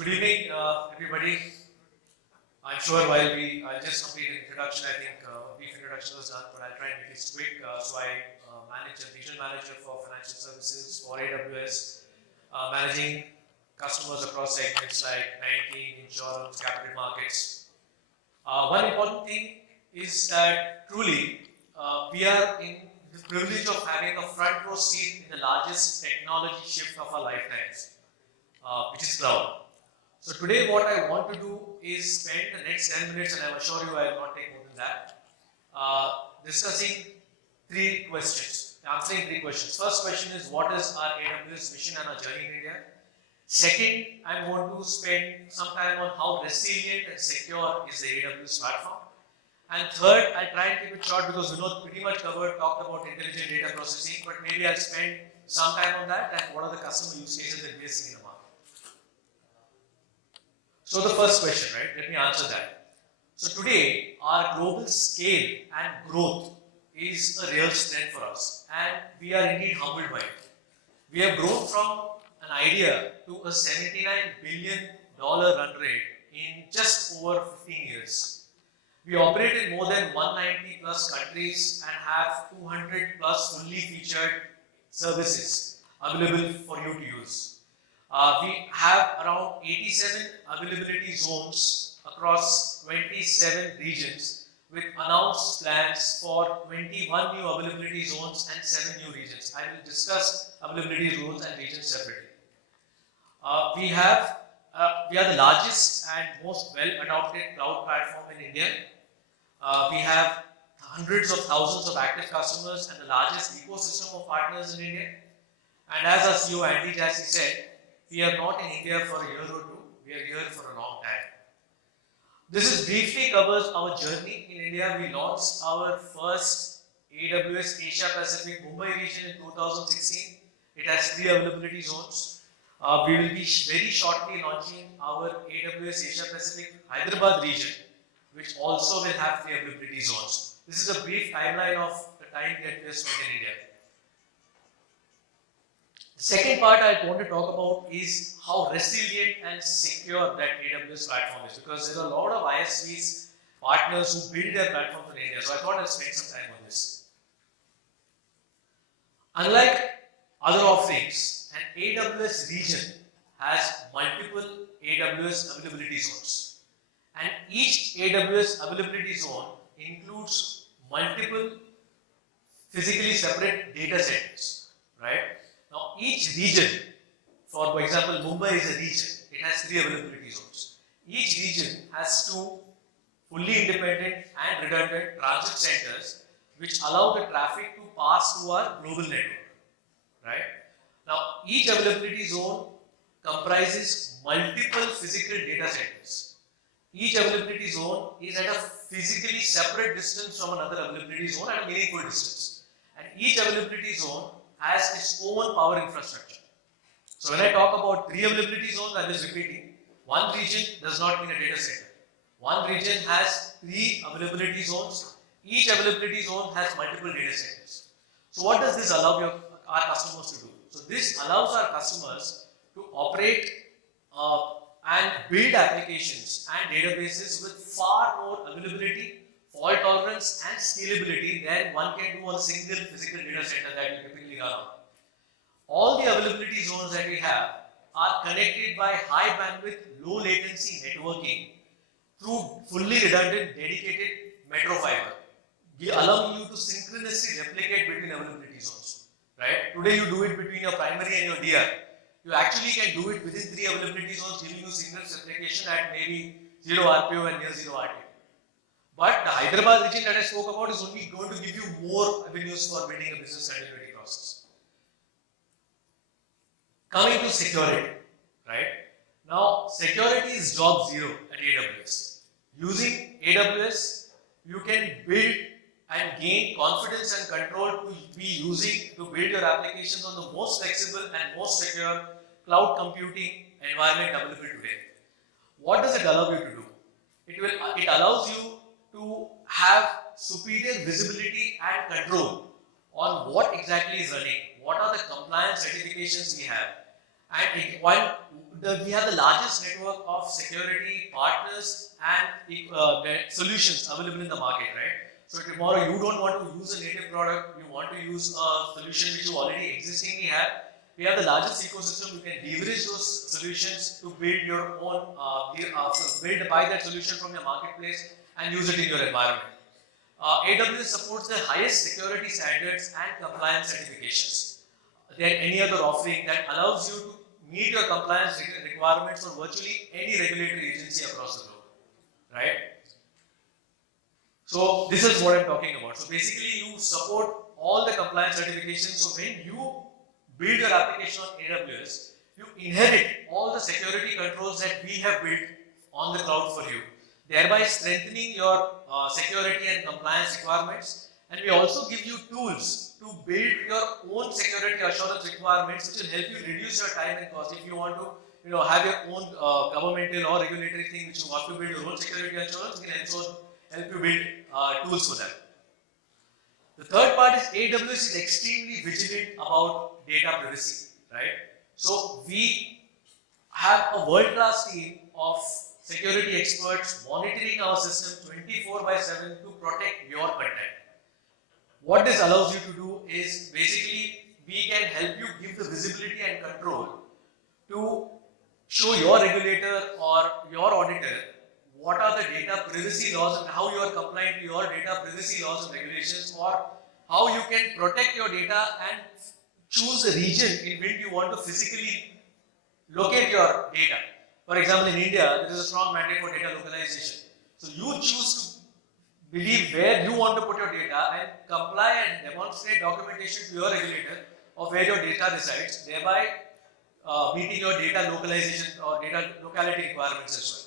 Good evening, everybody. I'm sure I'll just complete an introduction. I think a brief introduction was done, but I'll try and make it quick. I manage a regional manager for financial services for AWS, managing customers across segments like banking, insurance, capital markets. One important thing is that truly we are in the privilege of having a front row seat in the largest technology shift of our lifetimes, which is cloud. So today what I want to do is spend the next 10 minutes, and I assure you I will not take more than that, discussing answering three questions. First question is, what is our AWS vision and our journey in India? Second, I want to spend some time on how resilient and secure is the AWS platform. And third, I'll try and keep it short because Vinod pretty much talked about intelligent data processing, but maybe I'll spend some time on that and what are the customer use cases that we are seeing in the market. So the first question, right? Let me answer that. So today, our global scale and growth is a real strength for us, and we are indeed humbled by it. We have grown from an idea to a $79 billion run rate in just over 15 years. We operate in more than 190 plus countries and have 200 plus fully featured services available for you to use. We have around 87 availability zones across 27 regions with announced plans for 21 new availability zones and 7 new regions. I will discuss availability zones and regions separately. We are the largest and most well-adopted cloud platform in India. We have hundreds of thousands of active customers and the largest ecosystem of partners in India. And as our CEO 𝗍𝗂𝗧𝗍𝗍 said, we are not in India for a year or two, we are here for a long time. This briefly covers our journey in India. We launched our first AWS Asia Pacific Mumbai region in 2016. It has 3 availability zones. We will be very shortly launching our AWS Asia Pacific Hyderabad region, which also will have 3 availability zones. This is a brief timeline of the time that we have spent in India. The second part I want to talk about is how resilient and secure that AWS platform is, because there are a lot of ISVs, partners who build their platforms in India. So I thought I'd spend some time on this. Unlike other offerings, an AWS region has multiple AWS availability zones. And each AWS availability zone includes multiple physically separate data centers, right? Now, each region, for example, Mumbai is a region. It has 3 availability zones. Each region has 2 fully independent and redundant transit centers which allow the traffic to pass through our global network, right? Now, each availability zone comprises multiple physical data centers. Each availability zone is at a physically separate distance from another availability zone and a meaningful distance. And each availability zone has its own power infrastructure. So when I talk about 3 availability zones, I'm just repeating, one region does not mean a data center. One region has 3 availability zones. Each availability zone has multiple data centers. So what does this allow our customers to do? So this allows our customers to operate and build applications and databases with far more availability, fault tolerance and scalability than one can do on a single physical data center that you typically run on. All the availability zones that we have are connected by high bandwidth, low latency networking through fully redundant, dedicated metro fiber, allowing you to synchronously replicate between availability zones. Right? Today you do it between your primary and your DR. You actually can do it within 3 availability zones, giving you seamless replication at maybe 0 RPO and near 0 RTO. But the Hyderabad region that I spoke about is only going to give you more avenues for building a business continuity process. Coming to security, right? Now, security is job 0 at AWS. Using AWS, you can build and gain confidence and control to be using to build your applications on the most flexible and most secure cloud computing environment available today. What does it allow you to do? It allows you to have superior visibility and control on what exactly is running, what are the compliance certifications we have, And we have the largest network of security partners and solutions available in the market, right? So tomorrow you don't want to use a native product, you want to use a solution which you already existingly have. We have the largest ecosystem. You can leverage those solutions to build your own, buy that solution from your marketplace and use it in your environment. AWS supports the highest security standards and compliance certifications than any other offering that allows you to meet your compliance requirements for virtually any regulatory agency across the globe, right? So this is what I'm talking about. So basically you support all the compliance certifications. So when you build your application on AWS, you inherit all the security controls that we have built on the cloud for you, thereby strengthening your security and compliance requirements. And we also give you tools to build your own security assurance requirements, which will help you reduce your time and cost. If you want to, have your own governmental or regulatory thing which you want to build your own security assurance, we can also help you build tools for that. The third part is AWS is extremely vigilant about data privacy, right? So we have a world-class team of security experts monitoring our system 24/7 to protect your content. What this allows you to do is basically we can help you give the visibility and control to show your regulator or your auditor what are the data privacy laws and how you are complying to your data privacy laws and regulations, or how you can protect your data and choose a region in which you want to physically locate your data. For example, in India, there is a strong mandate for data localization. So you choose to believe where you want to put your data and comply and demonstrate documentation to your regulator of where your data resides, thereby meeting your data localization or data locality requirements as well.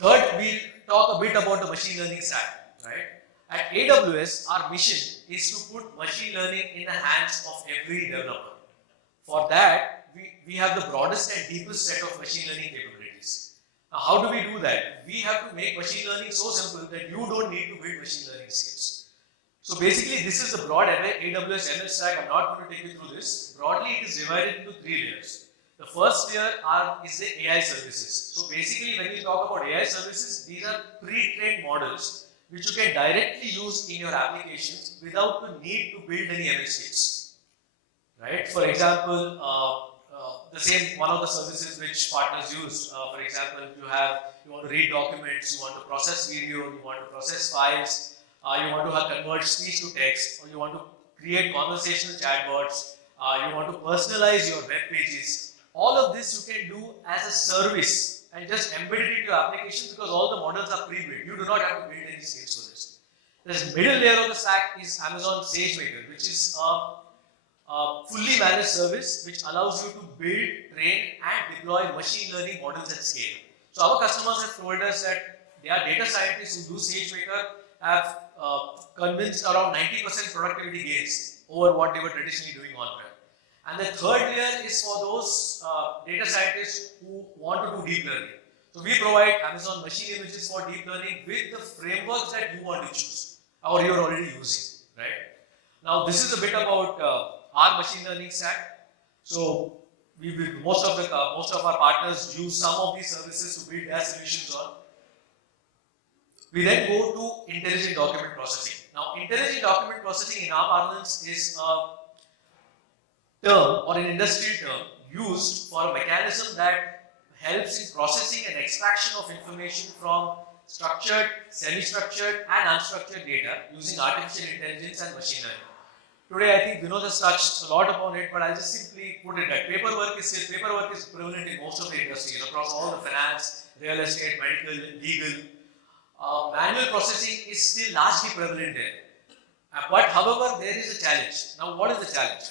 Third, we'll talk a bit about the machine learning stack, right? At AWS, our mission is to put machine learning in the hands of every developer. For that, we have the broadest and deepest set of machine learning capabilities. Now, how do we do that? We have to make machine learning so simple that you don't need to build machine learning skills. So basically, this is the broad AWS ML stack. I'm not going to take you through this. Broadly, it is divided into 3 layers. The first layer is the AI services. So basically, when you talk about AI services, these are pre-trained models which you can directly use in your applications without the need to build any ML skills. Right? For example, one of the services which partners use, for example, you want to read documents, you want to process video, you want to process files, you want to convert speech to text, or you want to create conversational chatbots, you want to personalize your web pages. All of this you can do as a service and just embed it into your application because all the models are pre-built. You do not have to build any skills for this. The middle layer of the stack is Amazon SageMaker, which is a fully managed service which allows you to build, train and deploy machine learning models at scale. So our customers have told us that their data scientists who do SageMaker have convinced around 90% productivity gains over what they were traditionally doing on-prem. And the third layer is for those data scientists who want to do deep learning. So we provide Amazon Machine Images for deep learning with the frameworks that you want to choose or you're already using, right? Now this is a bit about our machine learning stack. So most of our partners use some of these services to build their solutions on. We then go to intelligent document processing. Now intelligent document processing in our parlance is a term or an industrial term used for a mechanism that helps in processing and extraction of information from structured, semi-structured and unstructured data using artificial intelligence and machine learning. Today I think Vinod has touched a lot upon it, but I'll just simply put it that paperwork is prevalent in most of the industries across all the finance, real estate, medical, legal. Manual processing is still largely prevalent there. But however, there is a challenge. Now what is the challenge?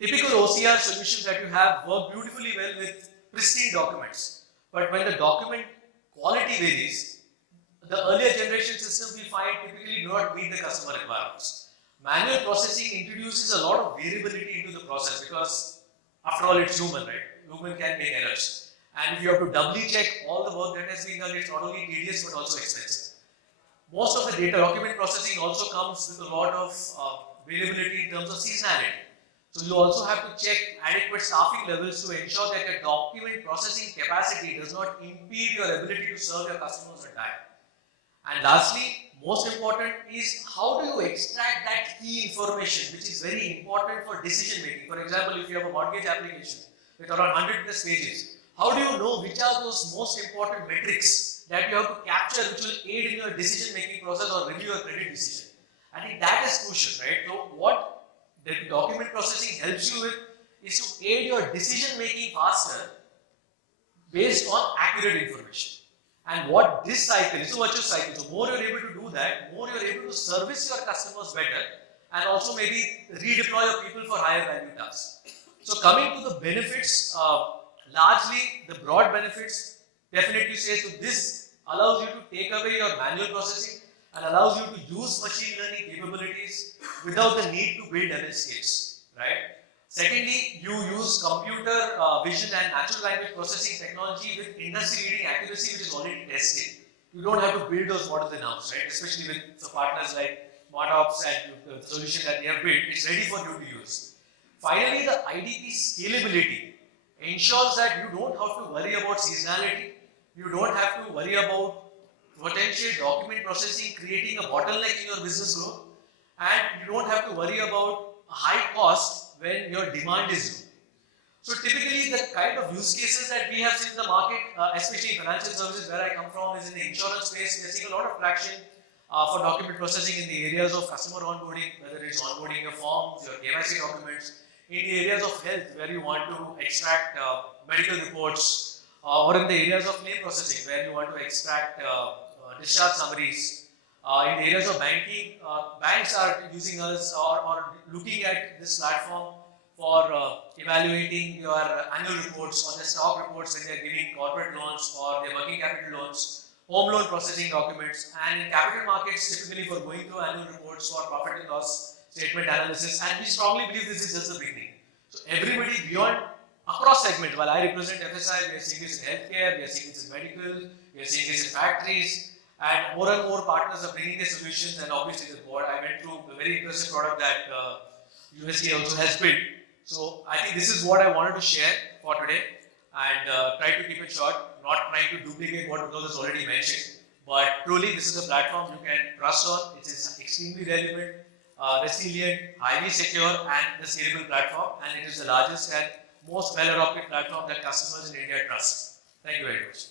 Typical OCR solutions that you have work beautifully well with pristine documents. But when the document quality varies, the earlier generation systems we find typically do not meet the customer requirements. Manual processing introduces a lot of variability into the process because after all it's human, right? Human can make errors. And if you have to doubly check all the work that has been done, it's not only tedious but also expensive. Most of the data document processing also comes with a lot of variability in terms of seasonality. So you also have to check adequate staffing levels to ensure that your document processing capacity does not impede your ability to serve your customers on time. And lastly, most important is how do you extract that key information, which is very important for decision making. For example, if you have a mortgage application with around 100 plus pages, how do you know which are those most important metrics that you have to capture which will aid in your decision making process or review your credit decision? I think that is crucial, right? So what the document processing helps you with is to aid your decision making faster based on accurate information. And what this cycle is a virtuous cycle. So more you're able to do that, more you're able to service your customers better and also maybe redeploy your people for higher value tasks. So coming to the benefits, largely the broad benefits definitely say, so this allows you to take away your manual processing and allows you to use machine learning capabilities without the need to build MSKs, right? Secondly, you use computer vision and natural language processing technology with industry-leading accuracy, which is already tested. You don't have to build those models in-house, right? Especially with the partners like SmartOps and the solution that they have built, it's ready for you to use. Finally, the IDP scalability ensures that you don't have to worry about seasonality. You don't have to worry about potential document processing creating a bottleneck in your business growth, and you don't have to worry about a high cost when your demand is low. So typically the kind of use cases that we have seen in the market, especially in financial services where I come from, is in the insurance space. We are seeing a lot of traction for document processing in the areas of customer onboarding, whether it's onboarding your forms, your 𝗫𝗫 documents, in the areas of health where you want to extract medical reports, or in the areas of claim processing where you want to extract discharge summaries. In the areas of banking, banks are using us or looking at this platform for evaluating your annual reports or the stock reports when they are giving corporate loans or their working capital loans, home loan processing documents, and in capital markets typically for going through annual reports for profit and loss statement analysis. And we strongly believe this is just the beginning. So everybody beyond across segments, while I represent FSI, we are seeing this in healthcare, we are seeing this in medical, we are seeing this in factories. And more partners are bringing their solutions, and obviously the board. I went through a very impressive product that USDA also has built. So I think this is what I wanted to share for today, and try to keep it short, not trying to duplicate what Vinod has already mentioned. But truly, this is a platform you can trust on. It is extremely relevant, resilient, highly secure, and the scalable platform. And it is the largest and most well-adopted platform that customers in India trust. Thank you very much.